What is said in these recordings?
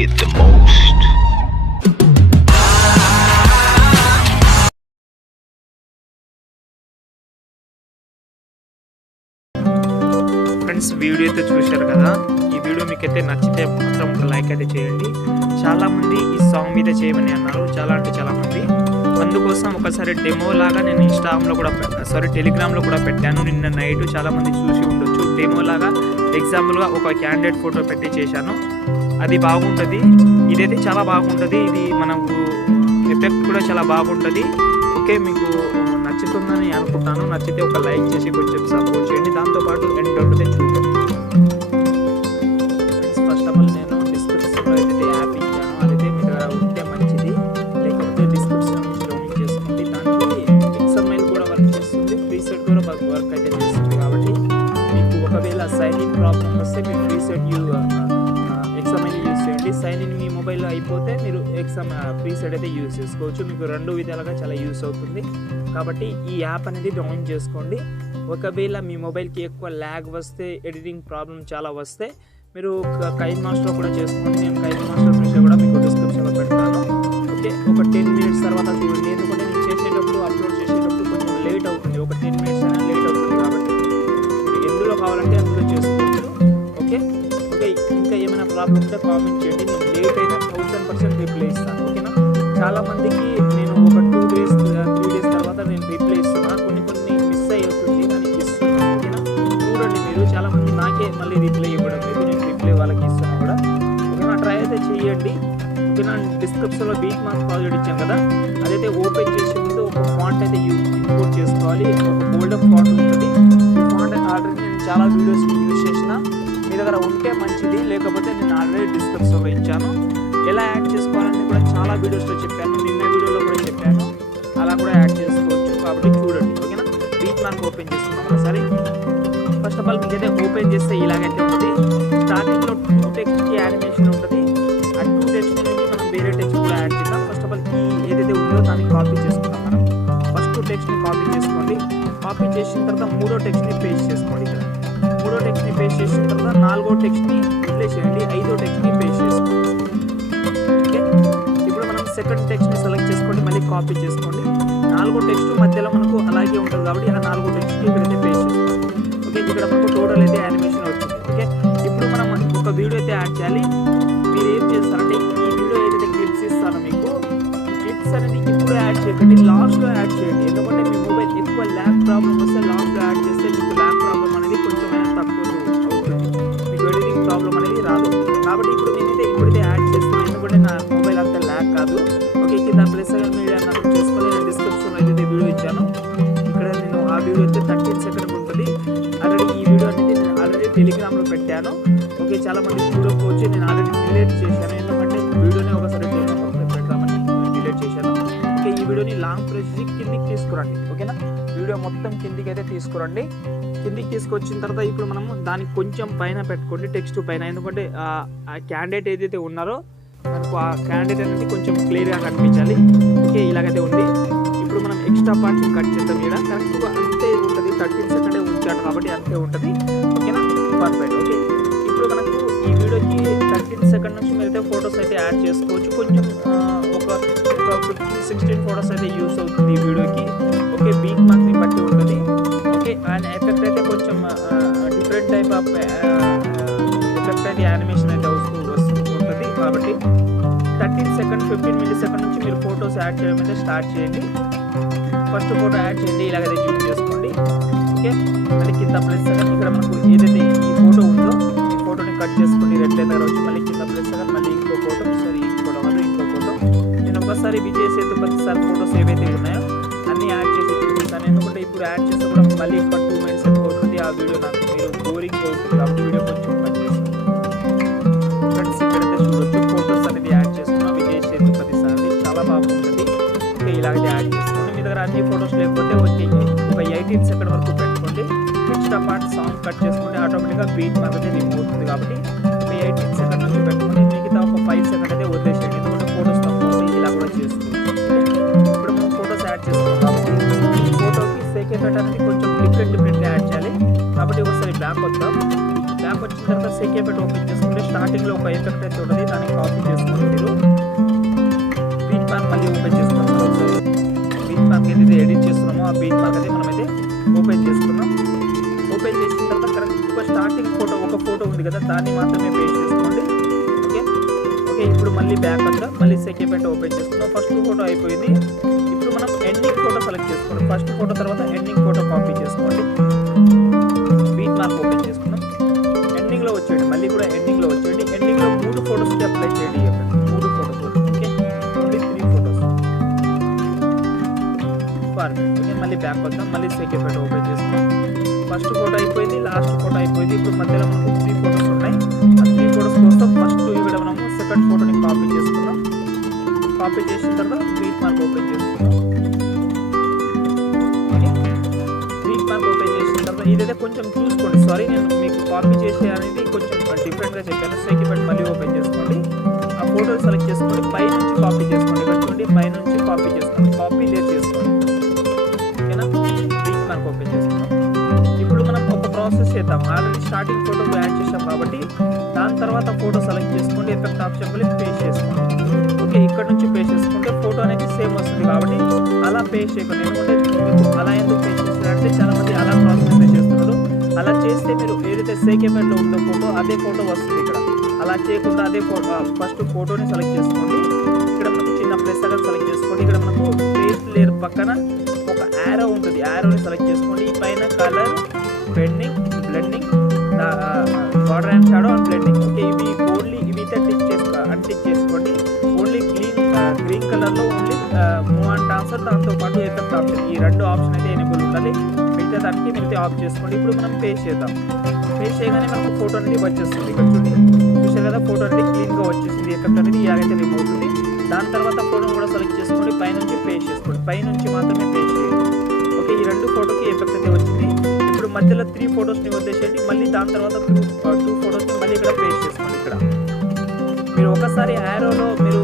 it the most. Friends, video అయితే చూశారు కదా. ఈ వీడియో మీకైతే నచ్చితే మాత్రం ఒక లైక్ అయితే చేయండి. చాలామంది ఈ సాంగ్ మీద చేయమని అన్నారు, చాలా అంటే చాలామంది. అందుకోసం ఒకసారి డెమో లాగా నేను ఇన్స్టాగ్రామ్లో కూడా టెలిగ్రామ్లో కూడా పెట్టాను. నిన్న నైట్ చాలామంది చూసి ఉండొచ్చు. డెమో లాగా ఎగ్జాంపుల్గా ఒక క్యాండిడేట్ ఫోటో పెట్టి చేశాను. అది బాగుంటుంది. ఇదైతే చాలా బాగుంటుంది. ఇది మనకు ఎఫెక్ట్ కూడా చాలా బాగుంటుంది. ఓకే, మీకు నచ్చుతుందని అనుకుంటాను. నచ్చితే ఒక లైక్ చేసి కొంచెం సపోర్ట్ చేయండి. దాంతోపాటు ఎండ్ ఉంటుంది చూడండి. ఫ్రెండ్స్, ఫస్ట్ ఆఫ్ ఆల్ నేను డిస్క్రిప్షన్లో ఏదైతే యాప్ ఇచ్చానో అదైతే మీ దగ్గర ఉంటే మంచిది. లేకపోతే డిస్క్రిప్షన్ నుంచి డౌన్లోడ్ చేసుకోండి. దానికి XML కూడా వర్క్ చేస్తుంది, ప్రీసెట్ కూడా వర్క్ అయితే చేస్తుంది. కాబట్టి మీకు ఒకవేళ సైన్ ఇన్ ప్రాబ్లమ్ వస్తే మీరు ప్రీసెట్ XML యూజ్ చేయండి. సైన్ ఇన్ మీ మొబైల్లో అయిపోతే మీరు ప్రీసెట్ అయితే యూజ్ చేసుకోవచ్చు. మీకు రెండు విధాలుగా చాలా యూస్ అవుతుంది. కాబట్టి ఈ యాప్ అనేది డౌన్లోడ్ చేసుకోండి. ఒకవేళ మీ మొబైల్కి ఎక్కువ ల్యాగ్ వస్తే, ఎడిటింగ్ ప్రాబ్లం చాలా వస్తే మీరు కైన్ మాస్టర్ కూడా చేసుకోండి. నేను కైన్ మాస్టర్ ఫీచర్ కూడా మీకు డిస్క్రిప్షన్లో పెడతాను. ఓకే, ఒక 10 మినిట్స్ తర్వాత చూడండి. ఎందుకంటే నేను చేసేటప్పుడు అప్లోడ్ చేసేటప్పుడు కొంచెం లేట్ అవుతుంది. ఒక 10 మినిట్స్ అయినా లేట్ అవుతుంది. కాబట్టి మీరు ఎందులో కావాలంటే అందులో చేసుకోవచ్చు. ఓకే ఓకే ఇంకా ఏమైనా ప్రాబ్లం ఉంటే కామెంట్ చేయండి. నేను లేట్ అయినా 1000% రిప్లై ఇస్తాను. ఓకేనా. చాలామందికి నేను ఒక 2 డేస్ 3 డేస్ తర్వాత నేను రిప్లై ఇస్తున్నాను. కొన్ని మిస్ అవుతుంది అని ఇస్తున్నాను. ఓకేనా. చూడండి, మీరు చాలామంది నాకే మళ్ళీ రిప్లై ఇవ్వడం లేదు. నేను రిప్లై వాళ్ళకి ఇస్తున్నా కూడా. ఓకేనా, ట్రై అయితే చేయండి. ఓకేనా. డిస్క్రిప్షన్లో బీట్ మార్క్ ప్రాజెక్ట్ ఇచ్చాను కదా, అదైతే ఓపెన్ చేసే ముందు ఒక ఫాంట్ అయితే ఇంపోర్ట్ చేసుకోవాలి. ఒక గోల్డెన్ ఫాంట్ ఉంటుంది. ఈ ఫాంట్ ఆల్రెడీ నేను చాలా వీడియోస్ యూజ్ చేసిన. మీ దగ్గర ఉంటే మంచిది, లేకపోతే నేను ఆల్రెడీ డిస్క్రిప్షన్లో ఇచ్చాను. ఎలా యాడ్ చేసుకోవాలని కూడా చాలా వీడియోస్లో చెప్పాను. నిన్న వీడియోలో కూడా చెప్పాను. అలా కూడా యాడ్ చేసుకోవచ్చు. కాబట్టి చూడండి. ఓకేనా. బీట్ మార్క్ ఓపెన్ చేసుకున్నాం ఒకసారి. ఫస్ట్ ఆఫ్ ఆల్ మీకైతే ఓపెన్ చేస్తే ఇలాగైతే ఉంటుంది. స్టార్టింగ్లో 2 టెక్స్ట్కి యానిమేషన్ ఉంటుంది. ఆ 2 టెక్స్ట్ నుంచి మనం వేరే టెక్స్ట్ కూడా యాడ్ చేద్దాం. ఫస్ట్ ఆఫ్ ఆల్ ఈ ఏదైతే ఉందో దాన్ని కాపీ చేసుకుందాం. మనం ఫస్ట్ టెక్స్ట్ని కాపీ చేసుకోండి. కాపీ చేసిన తర్వాత 3వ టెక్స్ట్ని పేస్ట్ చేసుకోండి. ఇక్కడ 3వ టెక్స్ట్ని పేస్ట్ చేసిన తర్వాత 4వ టెక్స్ట్ని వదిలేసేయండి. 5వ టెక్స్ట్ని పేస్ట్ చేసుకోండి. ఓకే, ఇప్పుడు మనం సెకండ్ టెక్స్ట్ని సెలెక్ట్ చేసుకోండి. మళ్ళీ కాపీ చేసుకోండి. 4వ టెక్స్ట్ మధ్యలో మనకు అలాగే ఉంటుంది కాబట్టి ఆ 4వ టెక్స్ట్ని ఇక్కడైతే పేస్ట్ చేసుకోండి. ఓకే, ఇక్కడ మనకు టోటల్ అయితే యానిమేషన్ వచ్చింది. ఓకే, ఇప్పుడు మనం ఒక వీడియో అయితే యాడ్ చేయాలి. మీరు ఏం చేస్తారంటే ఈ వీడియో ఏదైతే క్లిప్స్ ఇస్తారో మీకు, ఈ క్లిప్స్ అనేది ఇప్పుడు యాడ్ చేయకండి, లాస్ట్లో యాడ్ చేయండి. ఎందుకంటే మీ మొబైల్ ఎక్కువ ల్యాగ్ ప్రాబ్లం వస్తే లాస్ట్లో యాడ్ చేస్తే మీకు ల్యాగ్ ప్రాబ్లం అనేది కొంచెమైనా తక్కువ అవుతుంది. మీకు ఎడిటింగ్ ప్రాబ్లం అనేది రాదు. కాబట్టి ఇప్పుడు నేనైతే ఇప్పుడైతే యాడ్ చేస్తున్నాను. ఎందుకంటే నా మొబైల్ అంత ల్యాగ్ కాదు. ఓకే, కింద ప్లస్ మీడియా నోట్ చేసుకొని నేను డిస్క్రిప్షన్లో ఏదైతే వీడియో ఇచ్చాను, ఇక్కడ నేను ఆ వీడియో అయితే 13 సెకండ్ ఉంటుంది. ఆల్రెడీ ఈ వీడియో అనేది నేను ఆల్రెడీ టెలిగ్రామ్లో పెట్టాను. ఓకే, చాలామంది చూడకపోవచ్చు. నేను ఆల్రెడీ డిలీట్ చేశాను. ఎందుకంటే వీడియోని ఒకసారి పెడదామని డిలీట్ చేశాను. ఓకే, ఈ వీడియోని లాంగ్ ప్రెస్ చేసి కిందికి తీసుకురండి. ఓకేనా. వీడియో మొత్తం కిందికి అయితే తీసుకురండి. కిందికి తీసుకొచ్చిన తర్వాత ఇప్పుడు మనము దానికి కొంచెం పైన పెట్టుకోండి, టెక్స్ట్ పైన. ఎందుకంటే ఆ క్యాండిడేట్ ఏదైతే ఉన్నారో మనకు ఆ క్యాండిడేట్ అనేది కొంచెం క్లియర్గా కనిపించాలి. ఓకే, ఇలాగైతే ఉంది. ఇప్పుడు మనం ఎక్స్ట్రా పార్ట్ని కట్ చేద్దాం. ఇక్కడ కరెక్ట్గా అంతే ఉంటుంది. 13 సెకండే ఉంచాడు కాబట్టి అంతే ఉంటుంది. ఓకేనా, పర్ఫెక్ట్. ఓకే, ఇప్పుడు మనకు ఈ వీడియోకి 13 సెకండ్ నుంచి మీరైతే ఫొటోస్ అయితే యాడ్ చేసుకోవచ్చు. కొంచెం ఒక 15-16 ఫొటోస్ అయితే యూస్ అవుతుంది ఈ వీడియోకి. ఓకే, బీట్ మార్క్ని బట్టి ఉంటుంది. ఓకే, అండ్ ఎఫెక్ట్ అయితే కొంచెం డిఫరెంట్ టైప్ ఆఫ్ ఎఫెక్ట్ అయితే యానిమేషన్ అయితే వస్తూ ఉంటుంది. కాబట్టి 13 సెకండ్ 15 మిల్లీ సెకండ్ నుంచి మీరు ఫొటోస్ యాడ్ చేయడం అయితే స్టార్ట్ చేయండి. ఫస్ట్ ఫోటో యాడ్ చేయండి. ఇలాగైతే జూమ్ చేసుకోండి. ఓకే, మళ్ళీ కింద ప్లస్ సెకండ్ ఇక్కడ మనకు ఏదైతే ఈ ఫోటో ఉందో ఈ ఫోటోని కట్ చేసుకోండి. రెడ్ లైన్ దగ్గర వచ్చి మళ్ళీ కింద ప్లస్ సెకండ్ మళ్ళీ ఇంకో ఫోటో, సారీ ఇంకో ఫోటో. నేను ఒకసారి విజయ్ సేతుపతి సార్ ఫోటోస్ ఏవైతే ఉన్నాయో అన్నీ యాడ్ చేసి చూపిస్తాను. ఎందుకంటే ఇప్పుడు యాడ్ చేస్తే కూడా మళ్ళీ ఒక 2 మినిట్స్ అయిపోతుంది. ఆ వీడియో నాకు మీరు బోరింగ్ అవుతుంది కాబట్టి వీడియో కొంచెం కట్ చేస్తాను. ఫ్రెండ్స్, ఇక్కడైతే చూడొచ్చు ఫోటోస్ అనేది యాడ్ చేస్తున్నాం. విజయ్ సేతుపతి సార్ది చాలా బాగుంటుంది. ఓకే, ఇలాగైతే యాడ్ చేసుకోండి. మీ దగ్గర అన్ని ఫొటోస్ లేకపోతే ఒక 18 సెకండ్ వరకు పెట్టుకోండి. ఎక్స్ట్రా పార్ట్ సాంగ్ కట్ చేసుకోండి. ఆటోమేటిక్గా బీట్ మార్క్ అయితే రిమూవ్ అవుతుంది. కాబట్టి ఒక 18 సెకండ్ నుంచి పెట్టుకోండి. మిగతా ఒక 5 సెకండ్ అయితే వదిలేసేయండి. ఎందుకంటే ఫొటోస్ తక్కువ వస్తాయి. ఇలా కూడా చేసుకోవచ్చు. ఇప్పుడు మనం ఫొటోస్ యాడ్ చేసుకున్నాం కాబట్టి ఫోటోకి సెకండ్ అనేది కొంచెం డిఫరెంట్గా యాడ్ చేయాలి. కాబట్టి ఒకసారి బ్యాక్ వద్దాం. బ్యాక్ వచ్చిన తర్వాత సెక్ ఎఫెక్ట్ ఓపెన్ చేసుకుంటే స్టార్టింగ్లో ఒక ఎఫెక్ట్ అయితే ఉంటుంది, దాన్ని కాపీ చేసుకోండి మీరు. బీట్ మార్క్ మళ్ళీ ఓపెన్ చేసుకున్నాం. ఒకసారి బీట్ మార్క్ ఏదైతే ఎడిట్ చేస్తున్నామో ఆ బీట్ మార్క్ అయితే మనమైతే ఓపెన్ చేసుకున్నాం. ఓపెన్ చేసిన తర్వాత కరెక్ట్గా స్టార్టింగ్ ఫోటో ఒక ఫోటో ఉంది కదా, దాన్ని మాత్రమే పేస్ట్ చేసుకోండి. ఓకే ఓకే ఇప్పుడు మళ్ళీ బ్యాక్ వద్దాం. మళ్ళీ సెక్ ఎఫెక్ట్ ఓపెన్ చేసుకున్నాం. ఫస్ట్ ఫోటో అయిపోయింది. ఇప్పుడు మనం ఎండింగ్ ఫోటో సెలెక్ట్ చేసుకోండి. ఫస్ట్ ఫోటో తర్వాత ఎండింగ్ ఫోటో కాపీ చేసుకోండి. బీట్ మార్క్ ఓపెన్ చేసుకున్నాం. ఎండింగ్లో వచ్చేయండి, మళ్ళీ కూడా ఎండింగ్లో వచ్చేయండి. ఎండింగ్లో 3 ఫోటోస్కి అప్లై చేయండి. 3 photos. Okay only 3 photos. Perfect. Okay మళ్ళీ బ్యాక్ వద్దాం. మళ్ళీ సెక్ ఎఫెక్ట్ ఓపెన్ చేసుకున్నాం. ఫస్ట్ ఫోటో అయిపోయింది, లాస్ట్ ఫోటో అయిపోయింది. ఇప్పుడు మధ్యలో మనకు 3 ఫోటోస్ ఉన్నాయి. ఆ 3 ఫోటోస్ కోసం ఫస్ట్ ఇక్కడ మనము సెకండ్ ఫోటోని కాపీ చేసుకున్నాం. కాపీ చేసిన తర్వాత బీట్ మార్క్ ఓపెన్ చేసుకున్నాం. ఓకే బీట్ మార్క్ ఓపెన్ చేసిన తర్వాత ఇదైతే కొంచెం చూసుకోండి. సారీ నేను మీకు కాపీ చేసే అనేది కొంచెం డిఫరెంట్గా చెప్పాను. సెక్ ఎఫెక్ట్ మళ్ళీ ఓపెన్ చేసుకోండి. ఆ ఫోటోని సెలెక్ట్ చేసుకోండి. పై నుంచి కాపీ చేసుకోండి. ఇక్కడ చూడండి పై నుంచి కాపీ చేసుకోండి. కాపీ లేట్ చేసుకోండి. ఓకేనా బీట్ మార్క్ ఓపెన్ చేసుకున్నాం. ఇప్పుడు మనం ఒక ప్రాసెస్ చేద్దాం. ఆల్రెడీ స్టార్టింగ్ ఫోటో యాడ్ చేసాం కాబట్టి దాని తర్వాత ఫోటో సెలెక్ట్ చేసుకోండి. ఎఫెక్ట్ ఆప్షన్ వెళ్ళి పేస్ట్ చేసుకోండి. ఓకే ఇక్కడ నుంచి పేస్ట్ చేసుకుంటే ఫోటో అనేది సేమ్ వస్తుంది కాబట్టి అలా పేస్ట్ చేయకండి. ఎందుకంటే మీకు అలా ఎందుకు పేస్ట్ చేస్తారంటే చాలామంది అలా ప్రాసెస్ చేస్తున్నారు. అలా చేస్తే మీరు ఏదైతే సేక్ ఎఫెక్ట్లో ఉందో ఫోటో అదే ఫోటో వస్తుంది. ఇక్కడ అలా చేయకుండా అదే ఫోటో ఫస్ట్ ఫోటోని సెలెక్ట్ చేసుకోండి. ఇక్కడ మనకు చిన్న ప్లస్ అక్కడ సెలెక్ట్ చేసుకోండి. ఇక్కడ మనకు పేస్ట్ లేయర్ పక్కన ఒక యారో ఉంటుంది. యారోని సెలెక్ట్ చేసుకోండి. ఈ పైన colour blending border and shadow and blending. Okay ఇవి ఓన్లీ ఇవి అయితే అన్టిక్ చేసుకోండి. ఓన్లీ గ్రీన్ కలర్లో ఓన్లీ మూవ్ అండ్ ట్రాన్స్ఫర్, దాంతోపాటు ఎఫెక్ట్ ఆప్షన్, ఈ 2 ఆప్షన్ అయితే ఎనేబుల్ ఉండాలి. మిగతా దానికి మిగతా ఆఫ్ చేసుకోండి. ఇప్పుడు మనం పేస్ట్ చేద్దాం. పేస్ట్ చేయగానే మనకు ఫోటో అనేది వచ్చేస్తుంది. ఇక్కడ చూడండి చూసారు కదా ఫోటో అనేది క్లీన్గా వచ్చేసింది. ఎఫెక్ట్ అనేది ఇలాగైతే రిమూవ్ అవుతుంది. దాని తర్వాత ఫోటోని కూడా సెలెక్ట్ చేసుకోండి. పైనుంచి పేస్ట్ చేసుకోండి. పైనుంచి మాత్రమే పేస్ట్ చేయండి. ఓకే ఈ 2 ఫోటోకి ఎఫెక్ట్ అయితే వచ్చింది. ఇప్పుడు మధ్యలో 3 ఫొటోస్ని వదిలేసేయండి. మళ్ళీ దాని తర్వాత 2 ఫొటోస్ని మళ్ళీ ఇక్కడ పేస్ట్ చేసుకోండి. ఇక్కడ మీరు ఒకసారి యారోలో మీరు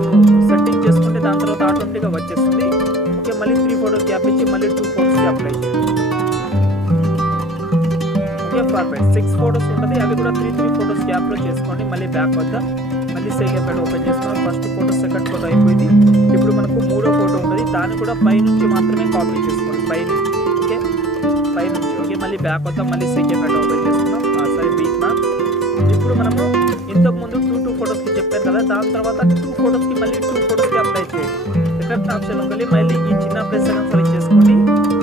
సెట్టింగ్ చేసుకుంటే దాని తర్వాత ఆటోమేటిక్గా వచ్చేస్తుంది. ఓకే మళ్ళీ 3 ఫొటోస్ గ్యాప్ ఇచ్చి మళ్ళీ 2 ఫొటోస్కి అప్లై చేయండి. Okay perfect. 6 ఫొటోస్ ఉంటుంది. అవి కూడా 3 ఫొటోస్ గ్యాప్లో చేసుకోండి. మళ్ళీ బ్యాక్ వద్దాం. మళ్ళీ సెక్ ఎఫెక్ట్ ఓపెన్ చేసుకున్నాం. ఫస్ట్ ఫోటో సెకండ్ ఫోటో అయిపోయింది. ఇప్పుడు మనకు 3వ ఫోటో ఉంటుంది. దాన్ని కూడా పైనుంచి మాత్రమే కాపీ చేసుకోండి. పైనుంచి ఓకే పైనుంచి. ఓకే మళ్ళీ బ్యాక్ వద్దాం. మళ్ళీ సెక్ ఎఫెక్ట్ ఓపెన్ చేసుకున్నాం. సరే బీట్ మార్క్. ఇప్పుడు మనము ఇంతకుముందు 2 ఫొటోస్కి చెప్పాను కదా, దాని తర్వాత 2 ఫొటోస్కి మళ్ళీ 2 ఫొటోస్కి అప్లై చేయండి. ఎఫెక్ట్ ఆప్షన్లోకి వెళ్ళి మళ్ళీ ఈ చిన్న ప్లస్ అని సెలెక్ట్ చేసుకోండి.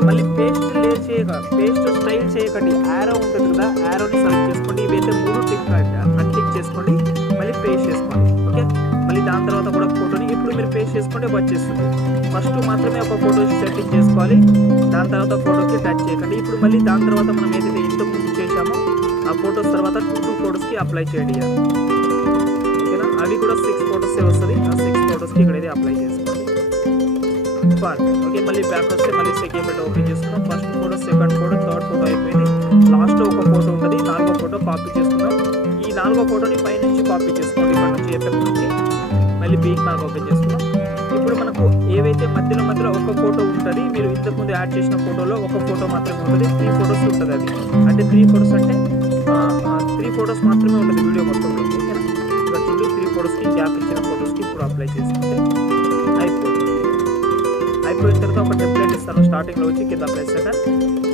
మళ్ళీ పేస్ట్ లేయర్ పేస్ట్ స్టైల్ చేయకండి. యారో ఉంటుంది కదా, యారోని సెలెక్ట్ చేసుకోండి. ఇవైతే 3 అన్టిక్ చేసుకోండి. మళ్ళీ పేస్ట్ చేసుకోండి. ఓకే మళ్ళీ దాని తర్వాత కూడా ఫోటోని ఇప్పుడు మీరు పేస్ట్ చేసుకుంటే వచ్చేస్తుంది. ఫస్ట్ మాత్రమే ఒక ఫోటో సెట్టింగ్ చేసుకోవాలి. దాని తర్వాత ఫోటోకి టచ్ చేయకండి. ఇప్పుడు మళ్ళీ దాని తర్వాత మనం ఏదైతే ఇంతకుముందు చేసామో ఆ ఫొటోస్ తర్వాత 2 ఫొటోస్కి అప్లై చేయండి. ఓకేనా అవి కూడా 6 ఫొటోసే వస్తుంది. ఆ 6 ఫొటోస్కి ఇక్కడైతే అప్లై చేసుకోండి. పర్ఫెక్ట్. ఓకే మళ్ళీ బ్యాక్ వస్తే మళ్ళీ సెక్ ఎఫెక్ట్ ఓపెన్ చేసుకున్నాం. First photo second photo third photo అయిపోయింది. లాస్ట్లో ఒక ఫోటో ఉంటుంది. 4వ ఫోటో కాపీ చేసుకున్నాం. ఈ 4వ ఫోటోని పైనుంచి కాపీ చేసుకోండి. ఇక్కడ నుంచి ఎఫెక్ట్ నుంచి మళ్ళీ బీట్ మార్క్ ఓపెన్ చేసుకున్నాం. ఇప్పుడు మనకు ఏవైతే మధ్యలో ఒక ఫోటో ఉంటుంది, మీరు ఇంతకుముందు యాడ్ చేసిన ఫోటోలో ఒక ఫోటో మాత్రమే ఉంటుంది. 3 ఫొటోస్ ఉంటుంది. అది అంటే 3 ఫొటోస్ అంటే 3 ఫొటోస్ మాత్రమే ఉంటుంది వీడియో మొత్తంలో. ఓకేనా ఇక్కడ చూడండి 3 ఫొటోస్కి గ్యాప్ ఇచ్చిన ఫొటోస్కి ఇప్పుడు అప్లై చేసుకుంటే అయిపోతుంది. అయిపోయిన తర్వాత ఒక టెంప్లెట్ ఇస్తాను స్టార్టింగ్లో వచ్చి కింద అప్లై చేశాక.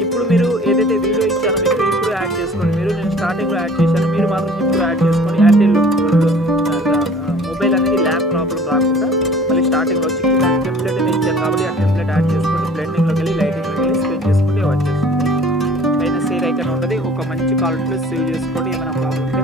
ఇప్పుడు మీరు ఏదైతే వీడియో ఇచ్చానో మీకు ఇప్పుడు యాడ్ చేసుకోండి. నేను స్టార్టింగ్లో యాడ్ చేశాను, మీరు మాత్రం ఇప్పుడు యాడ్ చేసుకొని ఎయిర్టెల్ మొబైల్ అనేది ల్యాగ్ ప్రాబ్లం రాకుండా మళ్ళీ స్టార్టింగ్లో వచ్చి కింద టెంప్లెట్ అయితే ఇచ్చాను కాబట్టి ఆ టెంప్లెట్ యాడ్ చేసుకోండి. బ్లెండింగ్లోకి వెళ్ళి లైటింగ్లోకి వెళ్ళి స్పెండ్ చేసుకుంటే వచ్చేస్తుంది. పైన సేవ్ ఐకాన్ ఉంటుంది. ఒక మంచి క్వాలిటీలో సేవ్ చేసుకోండి. ఏమైనా ప్రాబ్లం ఉంటే